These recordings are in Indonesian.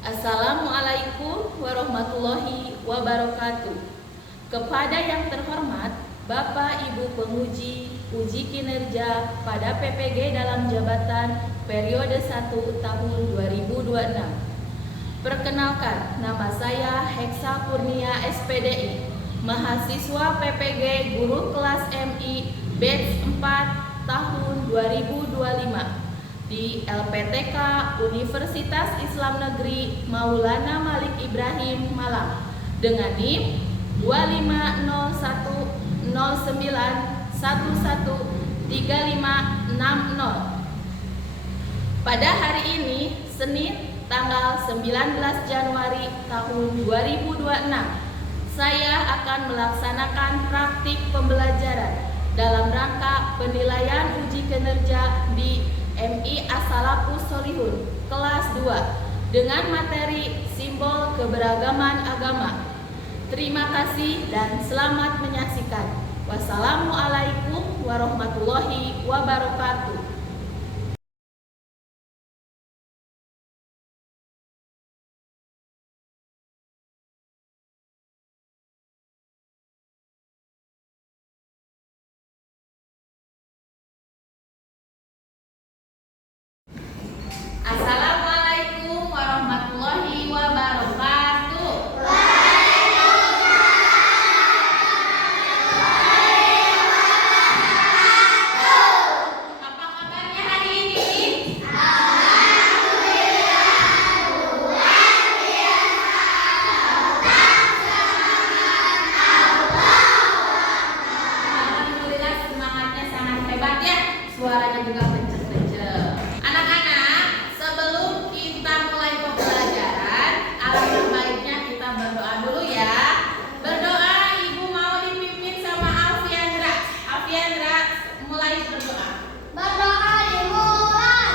Assalamualaikum warahmatullahi wabarakatuh. Kepada yang terhormat Bapak Ibu penguji uji kinerja pada PPG dalam jabatan periode 1 tahun 2026. Perkenalkan, nama saya Heksa Kurnia SPDI, mahasiswa PPG Guru Kelas MI Batch 4 tahun 2025 di LPTK Universitas Islam Negeri Maulana Malik Ibrahim Malang dengan NIM 2501193560. Pada hari ini, Senin, tanggal 19 Januari tahun 2026, saya akan melaksanakan praktik pembelajaran dalam rangka penilaian uji kinerja di MI As-Salafus Sholihun kelas 2 dengan materi simbol keberagaman agama. Terima kasih dan selamat menyaksikan. Wassalamualaikum warahmatullahi wabarakatuh. Assalamualaikum warahmatullahi wabarakatuh. Apa kabarnya hari ini? Alhamdulillah, semangatnya sangat hebat ya. Suaranya juga kenceng-kenceng. Anak-anak, sebelum kita mulai pembelajaran, alangkah baiknya kita berdoa dulu ya. Berdoa, Ibu mau dipimpin sama Alfiandra. Alfiandra, mulai berdoa. Berdoa dimulai.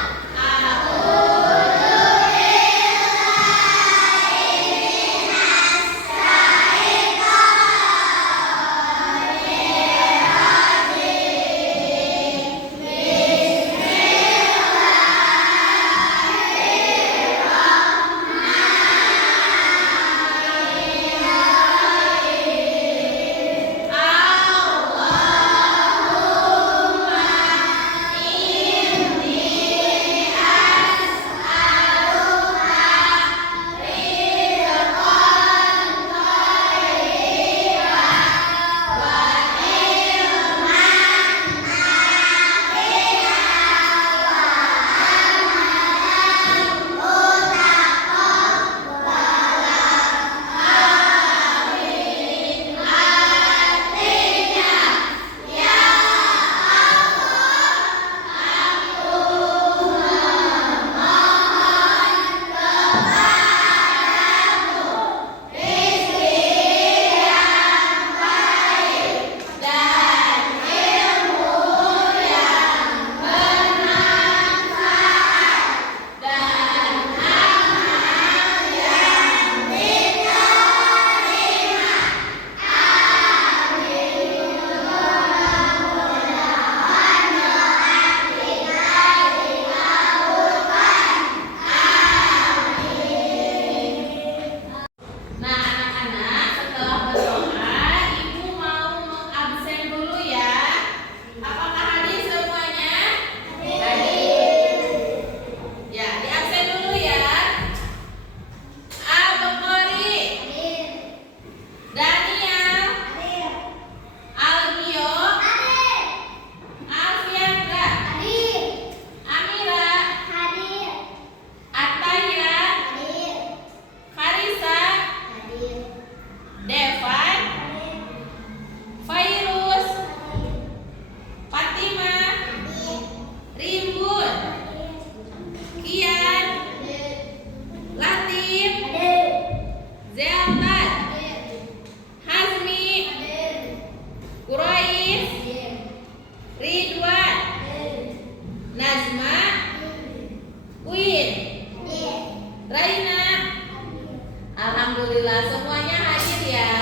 Alhamdulillah semuanya hadir ya.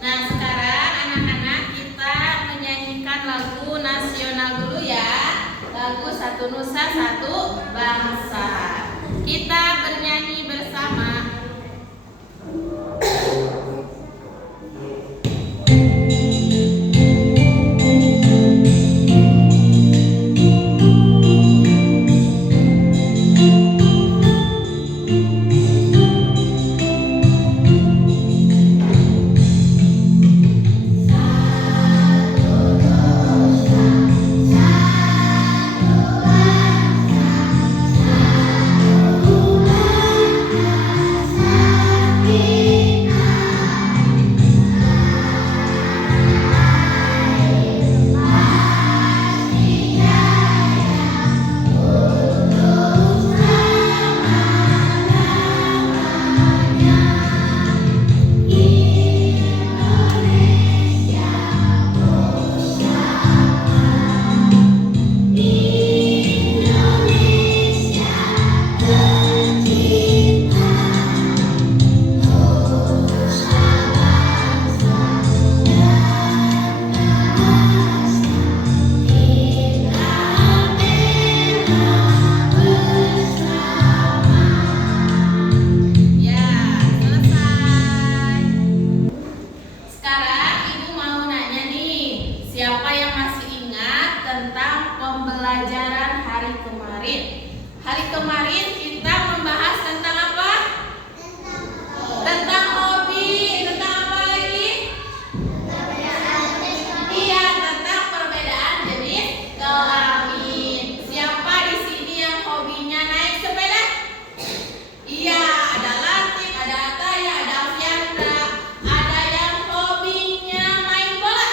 Nah sekarang anak-anak kita menyanyikan lagu nasional dulu ya. Lagu Satu Nusa Satu Bangsa. Kita bernyanyi Ya, selesai. Sekarang Ibu mau nanya nih, siapa yang masih ingat tentang pembelajaran hari kemarin? Hari kemarin kita membahas tentang apa? Tentang hobi. Tentang apa lagi? Iya, tentang perbedaan jenis kelamin. Siapa di sini yang hobinya naik sepeda? Iya, ada Latif, ada Ataya, ada Alfiandra. Ada yang hobinya main bola.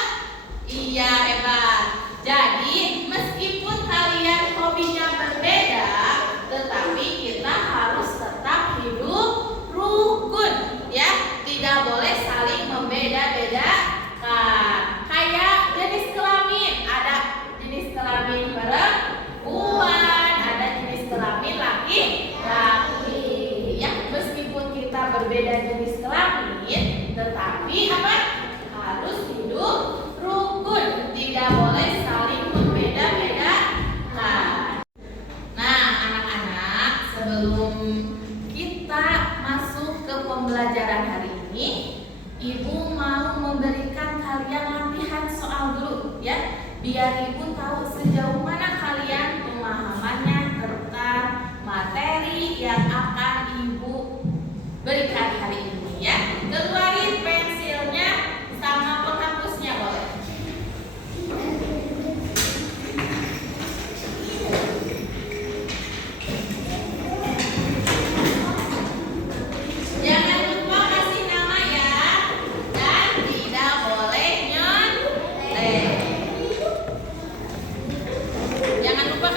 Iya, hebat. Jadi, meskipun kalian hobinya berbeda, tetapi kita harus tetap hidup rukun, ya. Tidak boleh saling membeda-bedakan. Kayak jenis kelamin, ada jenis kelamin perempuan, ada jenis kelamin laki-laki. Ya, meskipun kita berbeda jenis kelamin, tetapi apa? Harus hidup rukun, tidak boleh saling membeda-bedakan. Nah, anak-anak, sebelum kita masuk ke pembelajaran hari ini, Ibu mau memberikan kalian latihan soal dulu, ya. Biar Ibu tahu sejauh mana kalian pemahamannya tentang materi yang akan Ibu berikan hari ini, ya. Keluarin pensilnya sama penghapusnya, boleh. Jangan lupa kasih nama ya, dan tidak boleh nyontek. Jangan lupa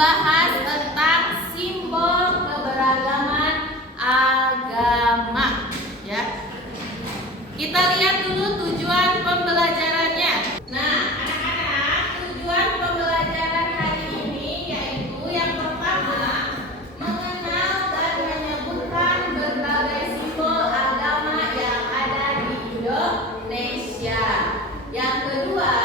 membahas tentang simbol keberagaman agama, ya. Kita lihat dulu tujuan pembelajarannya. Nah, anak-anak, tujuan pembelajaran hari ini yaitu yang pertama, mengenal dan menyebutkan berbagai simbol agama yang ada di Indonesia. Yang kedua,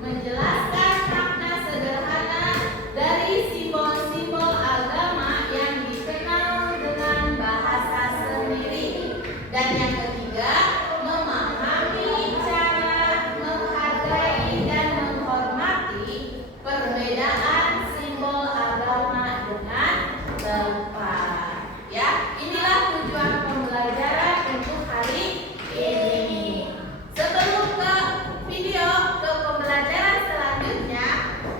menjelaskan makna sederhana dari simbol-simbol agama yang dikenal dengan bahasa sendiri. Dan yang ketiga, memahami cara menghargai dan menghormati perbedaan simbol agama dengan tempat. Ya, inilah tujuan pembelajaran untuk hari ini. Sebelum ke video ke pembelajaran selanjutnya,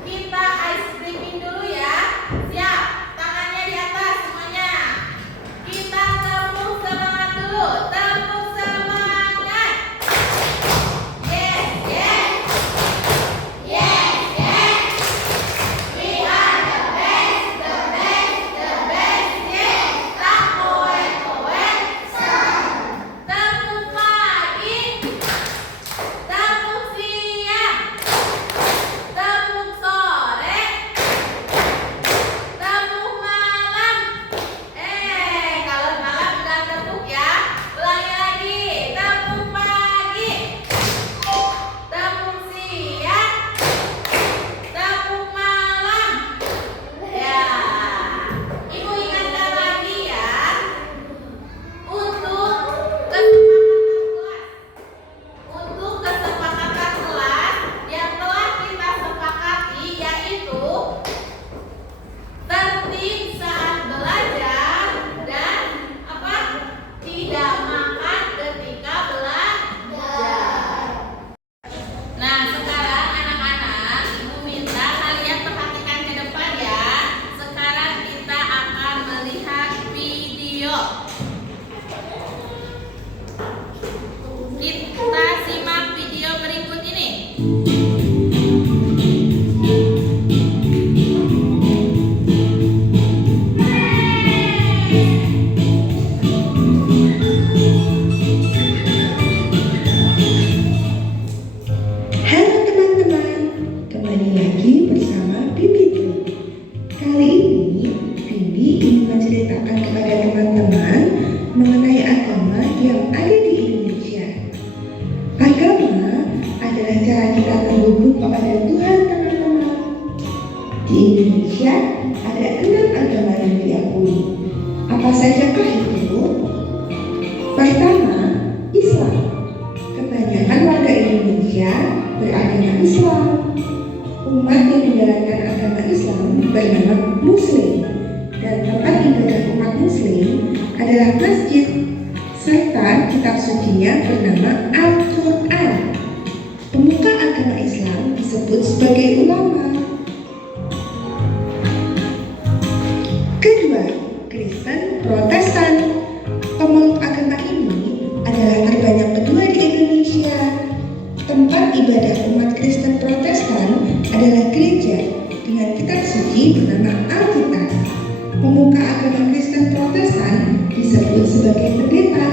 kita ice creaming dulu ya. Siap? Tangannya di atas semuanya. Kita tepuk semangat dulu. Tepuk semangat. Yes, yes. Yes, yes. We are the best, the best, the best. Yes. Tak kowe-kowe. Tepuk pagi. Tepuk siang. Tepuk sore. Tepuk malam. Kalau malam udah tepuk ya. Ulangi lagi. Tepuk pagi. Tepuk siang. Tepuk malam. Ya. Ibu ingatkan lagi ya. Untuk kesepakatan kelas yang telah kita sepakati, yaitu tertib saat belajar dan apa? Tidak makan ketika belajar. Nah, sekarang anak-anak, Ibu minta kalian perhatikan ke depan ya. Sekarang kita akan melihat video. Kita simak video berikut ini. Halo teman-teman, kembali lagi bersama Bibi Tri. Kali ini Bibi ingin menceritakan kepada teman-teman mengenai agama yang ada di Indonesia. Agama adalah cara kita terhubung kepada Tuhan, teman-teman. Di Indonesia ada 6 agama yang diakui. Apa sajakah itu? Pertama, Islam. Kebanyakan warga Indonesia beragama Islam. Umat yang menjalankan agama Islam bernama Muslim, dan tempat ibadah umat Muslim adalah masjid serta kitab sucinya bernama Al-Quran. Pemuka agama Islam disebut sebagai ulama. Kedua, Kristen Protestan. Pemeluk agama ini adalah terbanyak kedua di Indonesia. Tempat ibadah umat Kristen Protestan adalah gereja dengan kitab suci bernama Alkitab. Pemuka agama Kristen Protestan disebut sebagai pendeta.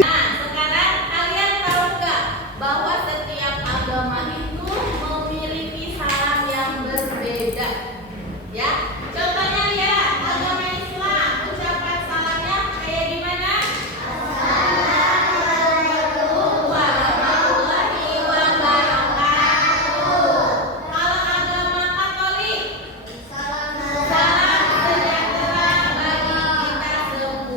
Nah, sekarang kalian tahu nggak bahwa setiap agama itu memiliki salam yang berbeda? Ya, contohnya lihat agama Islam, ucapan salamnya kayak gimana? Assalamualaikum warahmatullahi wabarakatuh. Kalau agama Katolik, salam sejahtera bagi kita semua.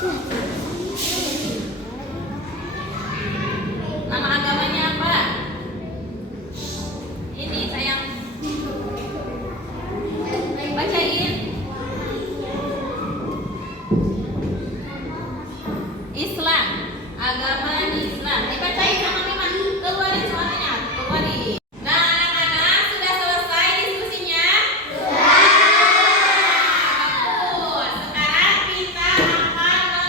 Nama agamanya apa? Ini sayang. Bacain. Islam. Agama Islam. Dibacain sama Mima. Keluarin suaranya. Keluarin. Nah, anak-anak sudah selesai diskusinya? Sudah. Bagus. Sekarang kita akan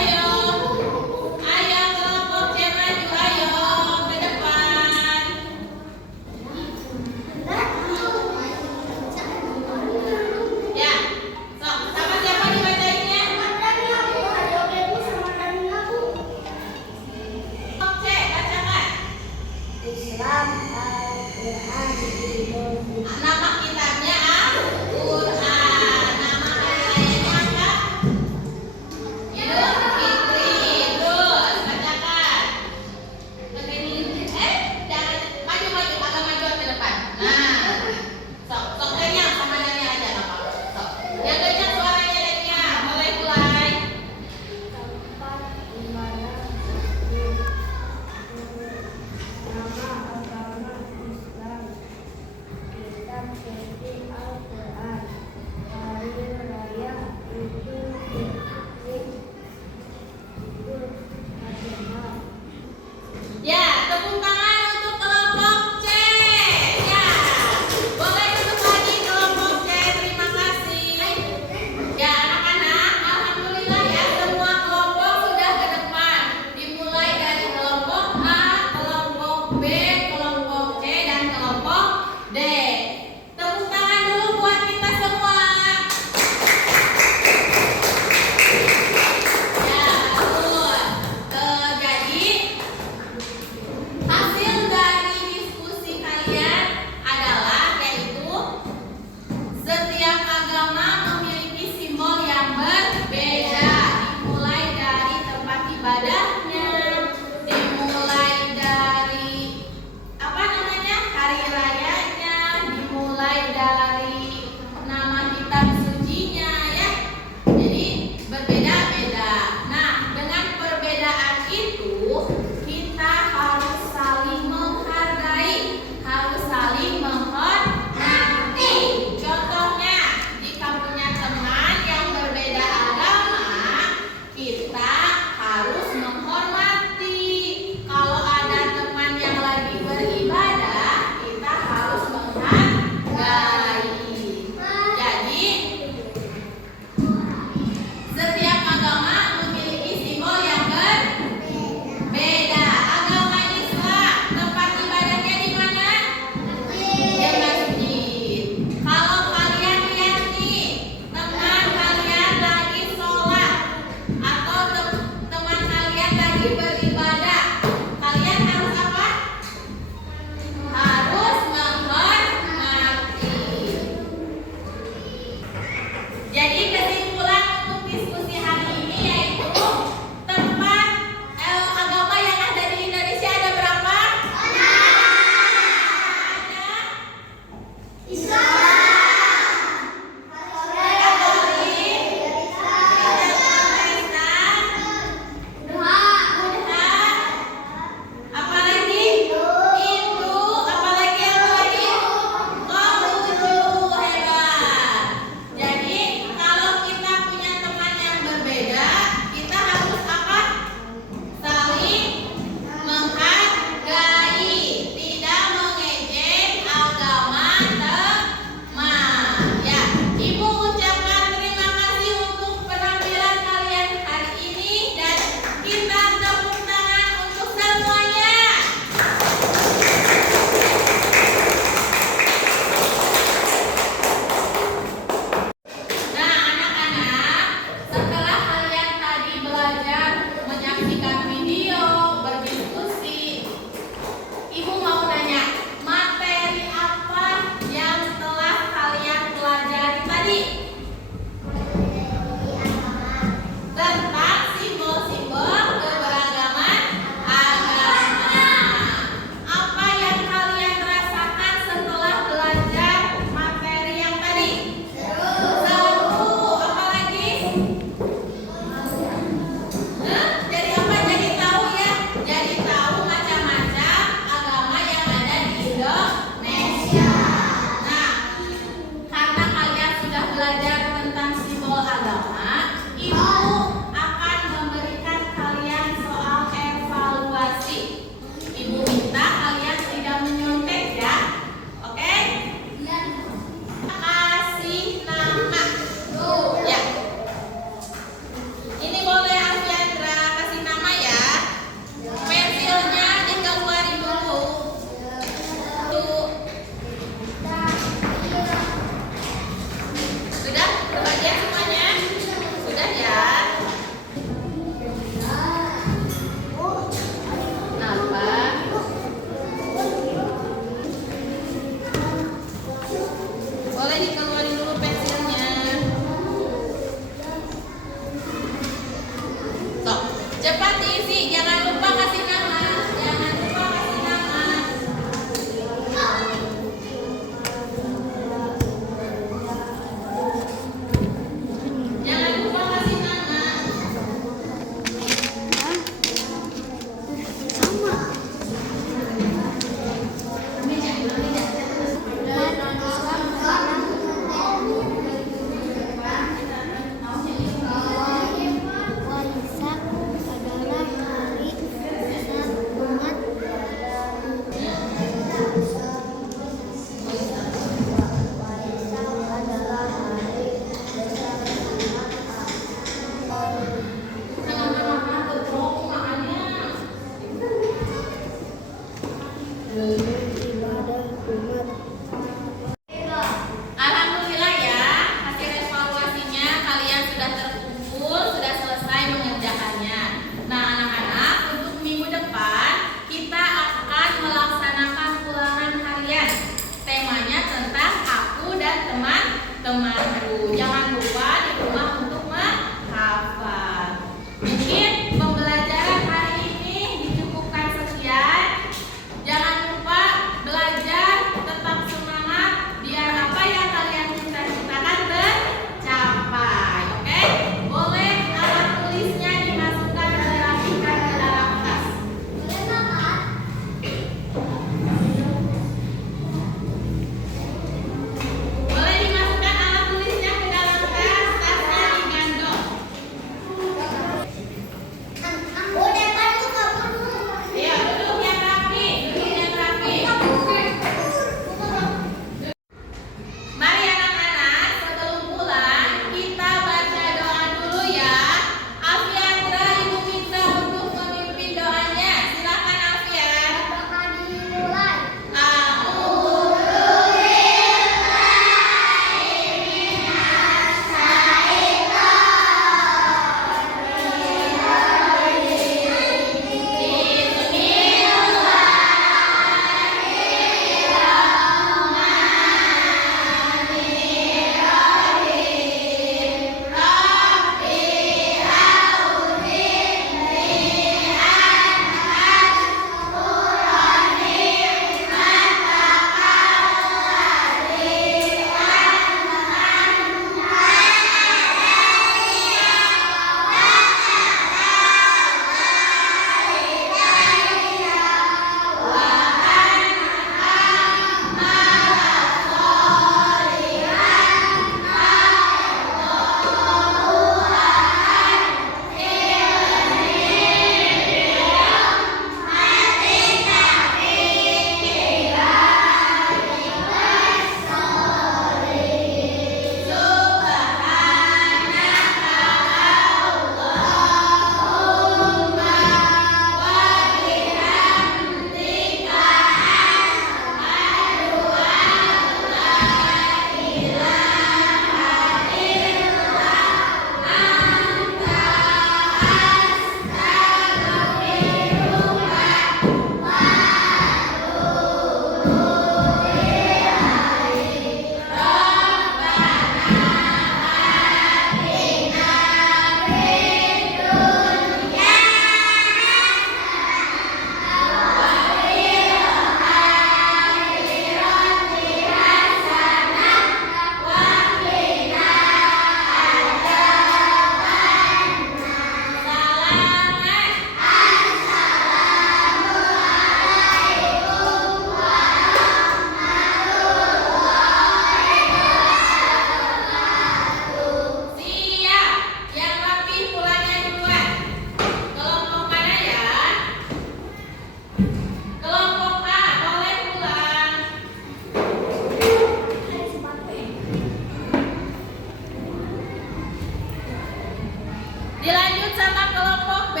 Dilanjut sama kelompok B.